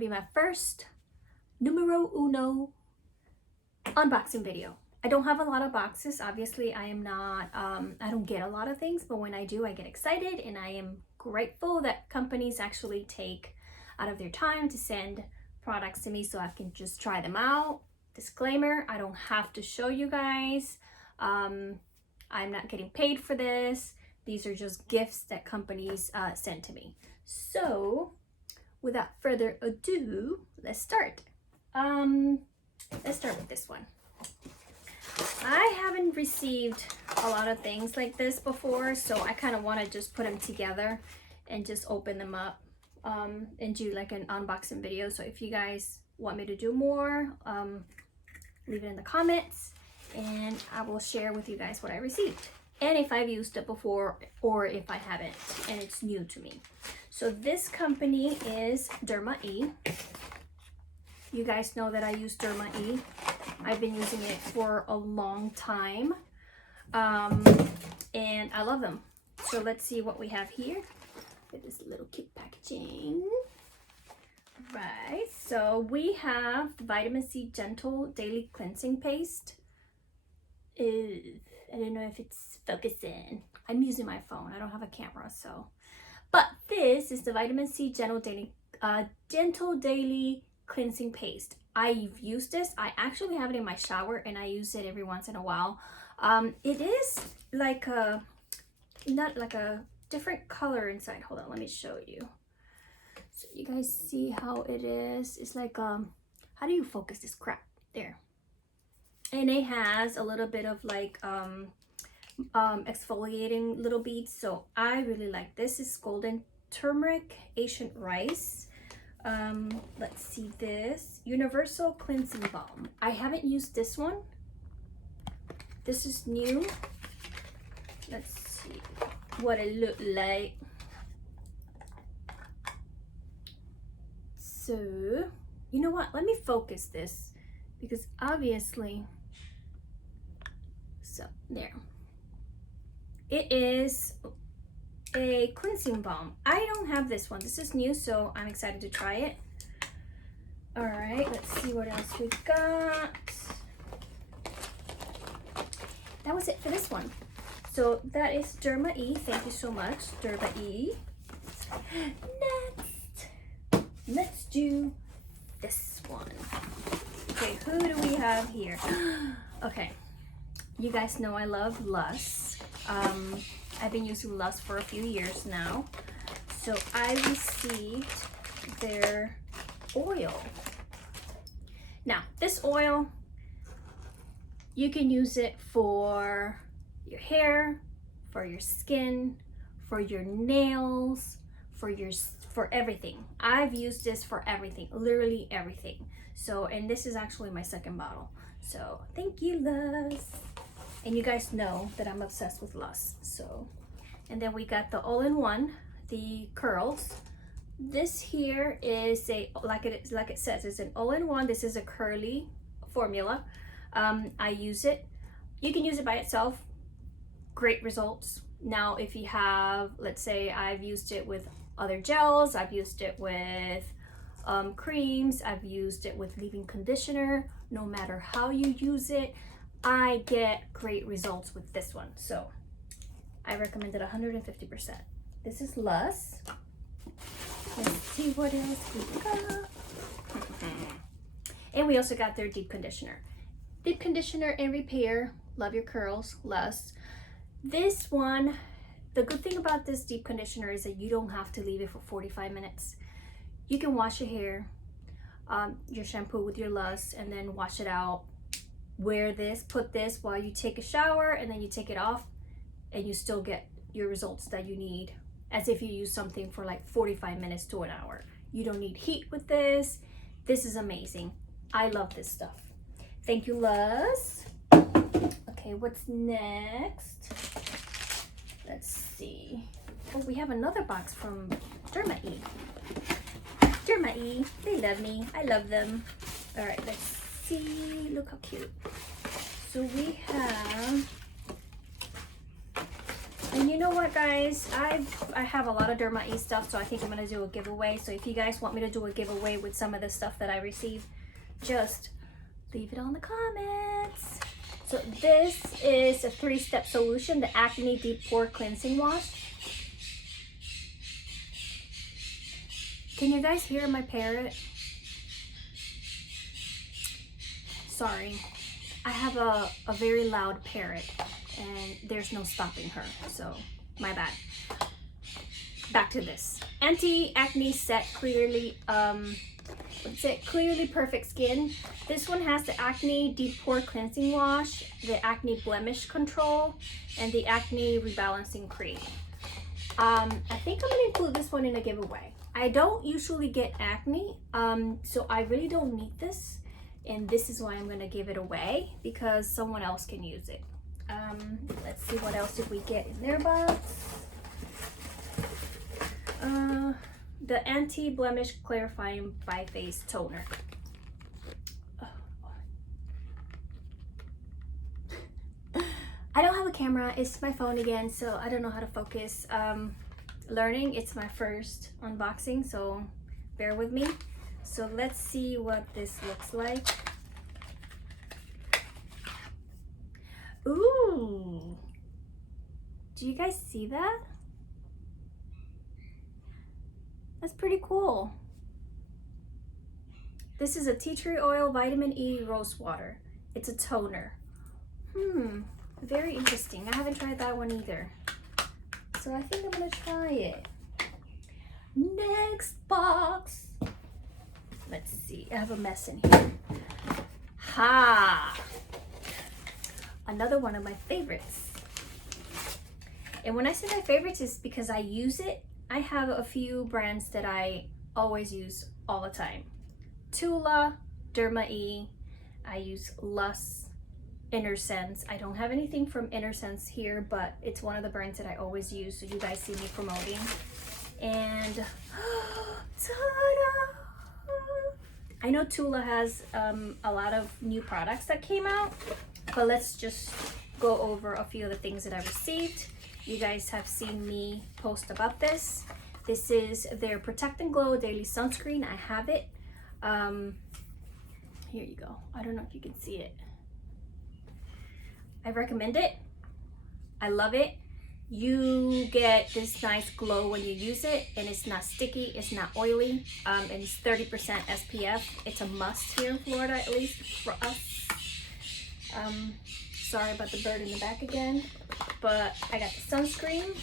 be my first numero uno unboxing video. I don't have a lot of boxes. Obviously, I am not, I don't get a lot of things, but when I do, I get excited, and I am grateful that companies actually take out of their time to send products to me so I can just try them out. Disclaimer, I don't have to show you guys. I'm not getting paid for this. These are just gifts that companies send to me. So without further ado, let's start. Let's start with this one. I haven't received a lot of things like this before, so I kind of want to just put them together and just open them up and do like an unboxing video. So if you guys want me to do more, leave it in the comments and I will share with you guys what I received and if I've used it before or if I haven't and it's new to me. So this company is DERMAE. You guys know that I use DERMAE. I've been using it for a long time and I love them. So let's see what we have here. It is little cute packaging. Right, so we have the Vitamin C Gentle Daily Cleansing Paste. I don't know if it's focusing. I'm using my phone. I don't have a camera, so. But this is the Vitamin C Gentle Daily Cleansing Paste. I've used this. I actually have it in my shower and I use it every once in a while. It is like a, not like a different color inside. Hold on, let me show you. So you guys see how it is. It's like, how do you focus this crap? There. And it has a little bit of like exfoliating little beads. So I really like this. Is golden turmeric Asian rice. Let's see this. Universal Cleansing Balm. I haven't used this one. This is new. Let's see what it looked like. So, you know what? Let me focus this because obviously, so there. It is a cleansing balm. I don't have this one. This is new, so I'm excited to try it. All right, let's see what else we got. That was it for this one. So that is DERMAE. Thank you so much, DERMAE. Next, let's do this one. Okay, who do we have here? Okay, you guys know I love Lus. I've been using Lus for a few years now. So I received their oil. Now, this oil, you can use it for your hair, for your skin, for your nails, for everything. I've used this for everything, literally everything. So, and this is actually my second bottle. So, thank you, Lus. And you guys know that I'm obsessed with Lus. So, and then we got the all-in-one, the curls. This here is a, like it says, it's an all-in-one. This is a curly formula. I use it. You can use it by itself. Great results. Now, if you have, let's say I've used it with other gels, I've used it with creams, I've used it with leave-in conditioner. No matter how you use it, I get great results with this one. So I recommend it 150%. This is Lus. Let's see what else we got. And we also got their deep conditioner. Deep conditioner and repair. Love your curls, Lus. This one, the good thing about this deep conditioner is that you don't have to leave it for 45 minutes. You can wash your hair, your shampoo with your Lus, and then wash it out. Wear this, put this while you take a shower, and then you take it off, and you still get your results that you need as if you use something for like 45 minutes to an hour. You don't need heat with this. This is amazing. I love this stuff. Thank you, Lus. Okay, what's next? Let's see. Oh, we have another box from DERMAE. DERMAE, they love me. I love them. All right, let's see. Look how cute. So we have And you know what, guys? I have a lot of DERMAE stuff, so I think I'm gonna do a giveaway. So if you guys want me to do a giveaway with some of the stuff that I received, just leave it on the comments. So this is a 3-step solution, the Acne Deep Pore Cleansing Wash. Can you guys hear my parrot? Sorry, I have a very loud parrot and there's no stopping her, so my bad. Back to this. Anti-acne set clearly, what's it? Clearly Perfect Skin. This one has the Acne Deep Pore Cleansing Wash, the Acne Blemish Control, and the Acne Rebalancing Cream. I think I'm gonna include this one in a giveaway. I don't usually get acne, so I really don't need this. And this is why I'm gonna give it away, because someone else can use it. Let's see what else did we get in their box. The Anti-Blemish Clarifying Bi-Phase Toner. I don't have a camera, it's my phone again, so I don't know how to focus. Learning, it's my first unboxing, so bear with me. So let's see what this looks like. Ooh, do you guys see that? That's pretty cool. This is a tea tree oil vitamin E rose water. It's a toner. Very interesting. I haven't tried that one either, so I think I'm gonna try it. Next box. Let's see, I have a mess in here. Ha! Another one of my favorites. And when I say my favorites, it's because I use it. I have a few brands that I always use all the time. TULA, DERMAE, I use LUS, Inner Sense. I don't have anything from Inner Sense here, but it's one of the brands that I always use, so you guys see me promoting. And ta-da! I know TULA has a lot of new products that came out, but let's just go over a few of the things that I received. You guys have seen me post about this. This is their Protect and Glow Daily Sunscreen. I have it. Here you go. I don't know if you can see it. I recommend it. I love it. You get this nice glow when you use it, and it's not sticky, it's not oily, and it's 30% SPF. It's a must here in Florida, at least for us. Sorry about the bird in the back again, but I got the sunscreen.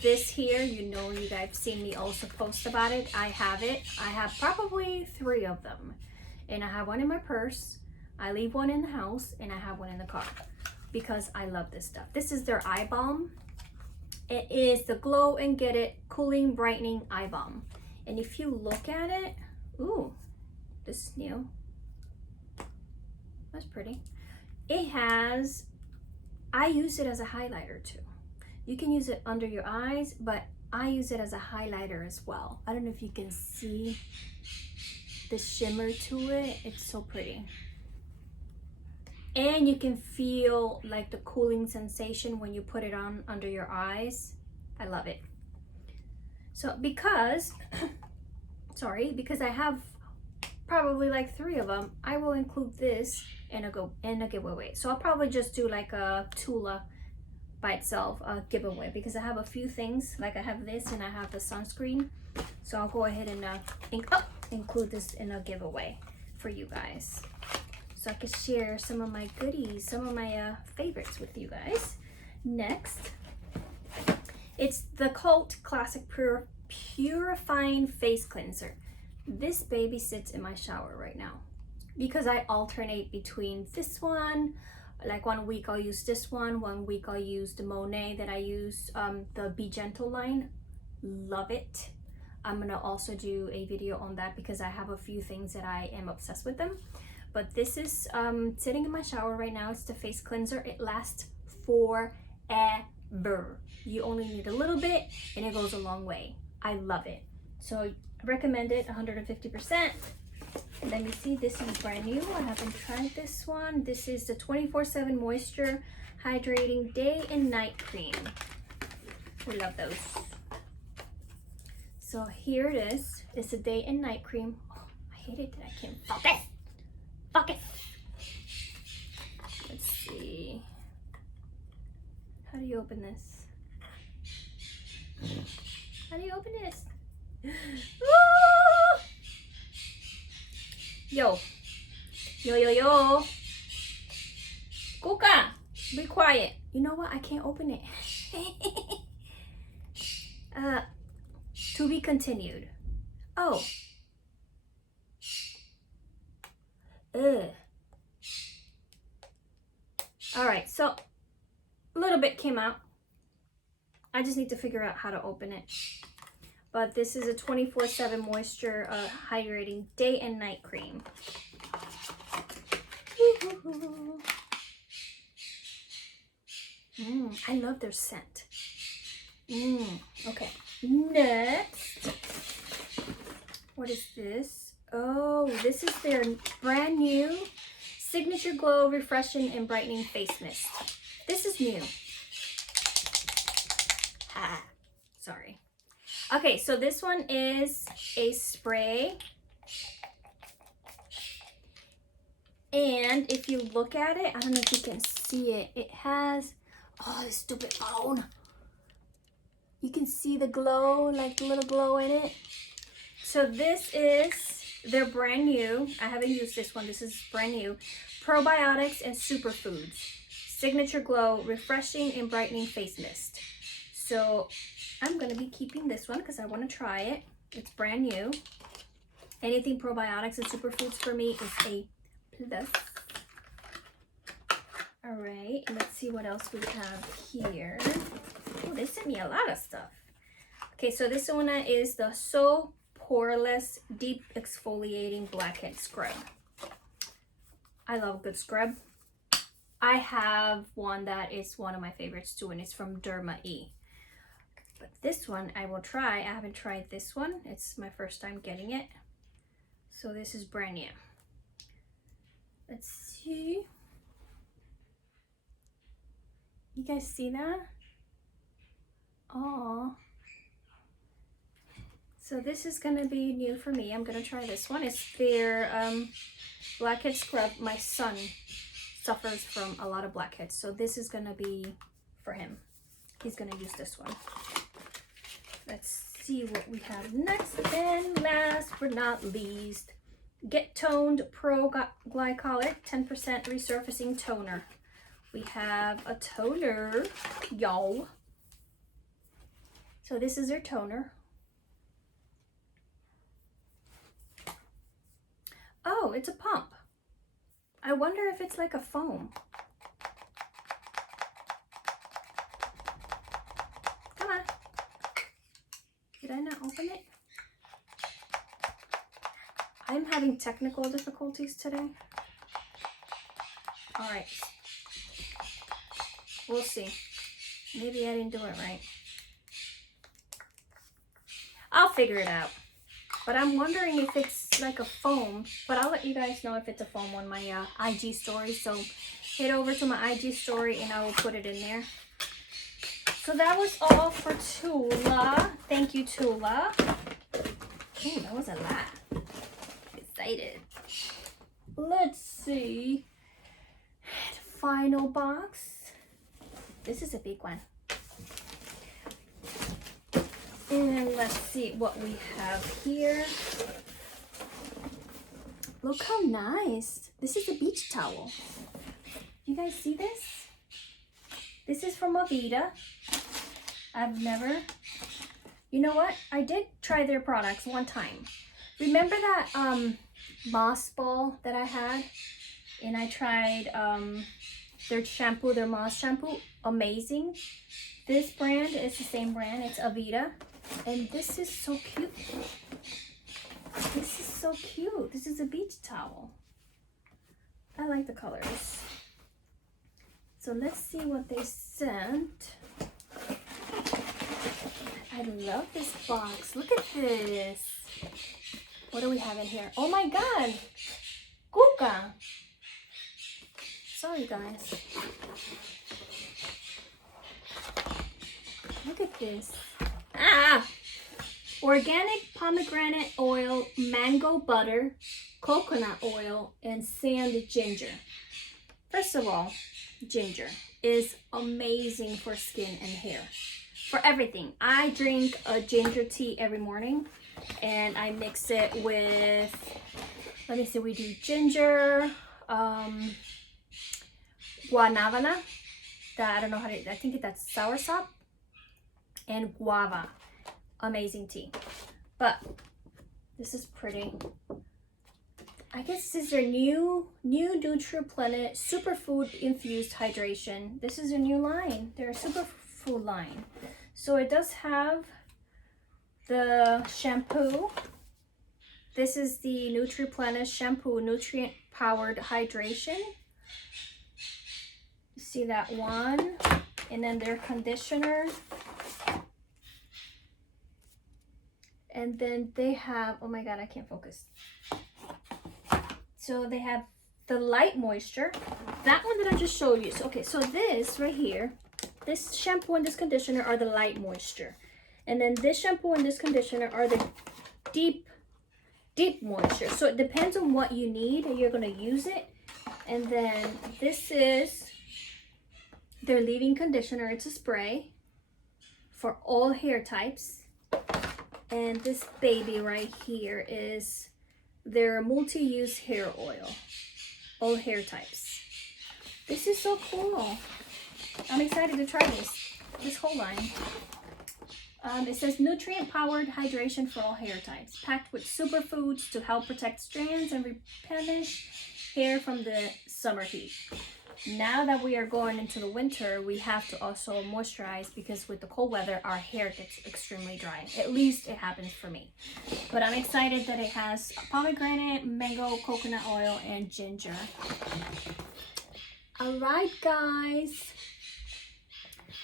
This here, you know, you guys have seen me also post about it. I have it. I have probably 3 of them, and I have one in my purse. I leave one in the house, and I have one in the car because I love this stuff. This is their eye balm. It is the Glow and Get It Cooling Brightening Eye Balm. And if you look at it, ooh, this is new. That's pretty. It has, I use it as a highlighter too. You can use it under your eyes, but I use it as a highlighter as well. I don't know if you can see the shimmer to it. It's so pretty. And you can feel like the cooling sensation when you put it on under your eyes. I love it. So because, because I have probably like 3 of them, I will include this in a giveaway. So I'll probably just do like a TULA by itself, a giveaway, because I have a few things, like I have this and I have the sunscreen. So I'll go ahead and include this in a giveaway for you guys, so I can share some of my goodies, some of my favorites with you guys. Next, it's the Cult Classic Purifying Face Cleanser. This baby sits in my shower right now because I alternate between this one. Like 1 week I'll use this one week I'll use the Monet that I use, the Be Gentle line. Love it. I'm gonna also do a video on that because I have a few things that I am obsessed with them. But this is sitting in my shower right now. It's the face cleanser. It lasts forever. You only need a little bit and it goes a long way. I love it. So I recommend it 150%. Let me see, this is brand new. I haven't tried this one. This is the 24/7 Moisture Hydrating Day and Night Cream. We love those. So here it is. It's a day and night cream. Oh, I hate it that I can't focus. Focus. Let's see. How do you open this? How do you open this? Ah! Yo. Yo, yo, yo. Kuka, be quiet. You know what? I can't open it. To be continued. Oh. Ugh. All right, so a little bit came out. I just need to figure out how to open it. But this is a 24/7 moisture hydrating day and night cream. I love their scent. Okay, next. What is this? Oh, this is their brand new Signature Glow Refreshing and Brightening Face Mist. This is new. Sorry. Okay, so this one is a spray. And if you look at it, I don't know if you can see it. It has, oh, this stupid phone. You can see the glow, like the little glow in it. So this is, they're brand new. I haven't used this one. This is brand new. Probiotics and Superfoods. Signature Glow Refreshing and Brightening Face Mist. So I'm going to be keeping this one because I want to try it. It's brand new. Anything probiotics and superfoods for me is a plus. All right, let's see what else we have here. Oh, they sent me a lot of stuff. Okay, so this one is the So Poreless Deep Exfoliating Blackhead Scrub. I love a good scrub. I have one that is one of my favorites too, and it's from DERMAE. But this one I will try. I haven't tried this one. It's my first time getting it. So this is brand new. Let's see. You guys see that? Oh. So this is gonna be new for me. I'm gonna try this one. It's their blackhead scrub. My son suffers from a lot of blackheads, so this is gonna be for him. He's gonna use this one. Let's see what we have next. And last but not least, Get Toned Pro Glycolic 10% Resurfacing Toner. We have a toner, y'all. So this is their toner. Oh, it's a pump. I wonder if it's like a foam. Come on. Did I not open it? I'm having technical difficulties today. All right. We'll see. Maybe I didn't do it right. I'll figure it out. But I'm wondering if it's like a foam. But I'll let you guys know if it's a foam on my IG story. So head over to my IG story and I will put it in there. So that was all for TULA. Thank you, TULA. Ooh, that was a lot. Excited. Let's see. The final box. This is a big one. And let's see what we have here. Look how nice. This is a beach towel. You guys see this? This is from Avida. I've never, you know what? I did try their products one time. Remember that moss ball that I had? And I tried their shampoo, their moss shampoo. Amazing. This brand is the same brand. It's Avida. And this is so cute. This is so cute. This is a beach towel. I like the colors. So let's see what they sent. I love this box. Look at this. What do we have in here? Oh my God. Kuka. Sorry guys. Look at this. Ah! Organic pomegranate oil, mango butter, coconut oil, and sand ginger. First of all, ginger is amazing for skin and hair. For everything. I drink a ginger tea every morning and I mix it with, let me see, we do ginger, guanabana, I don't know how to, I think that's soursop, and guava. Amazing tea. But this is pretty. I guess this is their new Nutriplenish Superfood Infused Hydration. This is a new line. They're a Superfood line. So it does have the shampoo. This is the Nutriplenish Shampoo Nutrient Powered Hydration. You see that one? And then their conditioner. And then they have, oh my God, I can't focus. So they have the light moisture. That one that I just showed you. So, okay, so this right here, this shampoo and this conditioner are the light moisture. And then this shampoo and this conditioner are the deep moisture. So it depends on what you need and you're gonna use it. And then this is their leave-in conditioner. It's a spray for all hair types. And this baby right here is their multi-use hair oil, all hair types. This is so cool. I'm excited to try this whole line. It says nutrient powered hydration for all hair types, packed with superfoods to help protect strands and replenish hair from the summer heat. Now that we are going into the winter, we have to also moisturize because with the cold weather, our hair gets extremely dry. At least it happens for me. But I'm excited that it has pomegranate, mango, coconut oil, and ginger. All right, guys.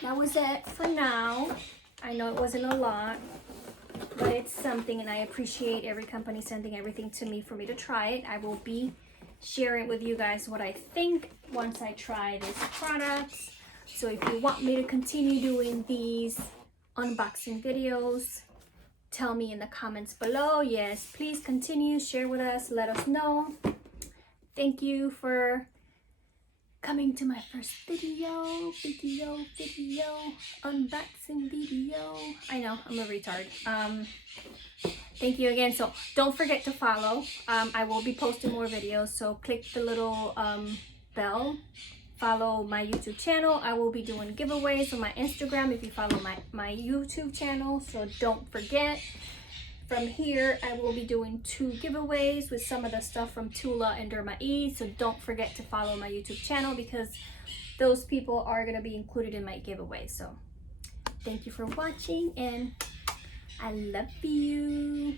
That was it for now. I know it wasn't a lot, but it's something, and I appreciate every company sending everything to me for me to try it. I will be sharing with you guys what I think once I try these products. So if you want me to continue doing these unboxing videos, tell me in the comments below. Yes, please continue, share with us, let us know. Thank you for coming to my first video, unboxing video. I know, I'm a retard. Thank you again. So don't forget to follow. I will be posting more videos, so click the little bell. Follow my YouTube channel. I will be doing giveaways on my Instagram if you follow my YouTube channel, so don't forget. From here, I will be doing 2 giveaways with some of the stuff from TULA and DERMAE, so don't forget to follow my YouTube channel because those people are going to be included in my giveaway. So thank you for watching, and I love you.